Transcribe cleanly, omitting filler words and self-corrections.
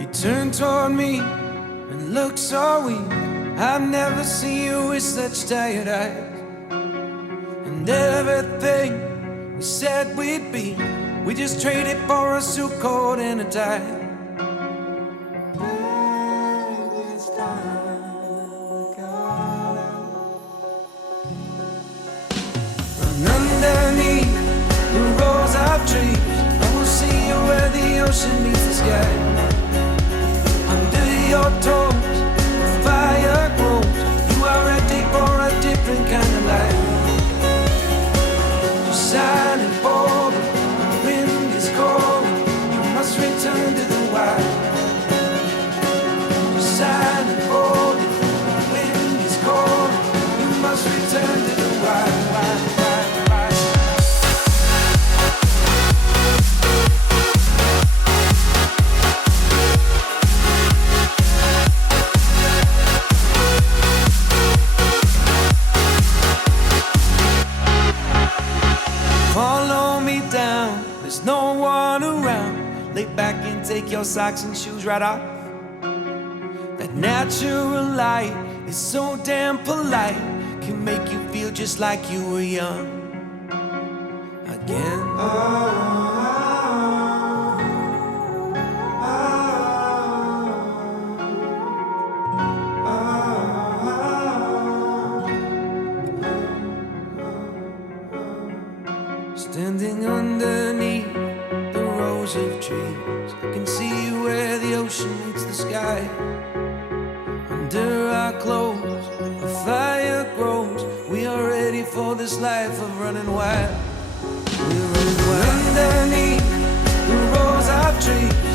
He turned toward me and looked so weak. I've never seen you with such tired eyes. And everything we said we'd be, we just traded for a suit coat and a tie. Underneath the rows of trees, I will see you where the ocean meets the sky. Under your toes, the fire grows. You are ready for a different kind of life. You're silent for the wind is cold. You must return to the wild. You're silent for the wind is cold. You must return to the wild. There's no one around. Lay back and take your socks and shoes right off. That natural light is so damn polite. Can make you feel just like you were young again. Standing underneath the rows of trees, I can see where the ocean meets the sky. Under our clothes, a fire grows. We are ready for this life of running wild. We're running wild. Underneath the rows of trees,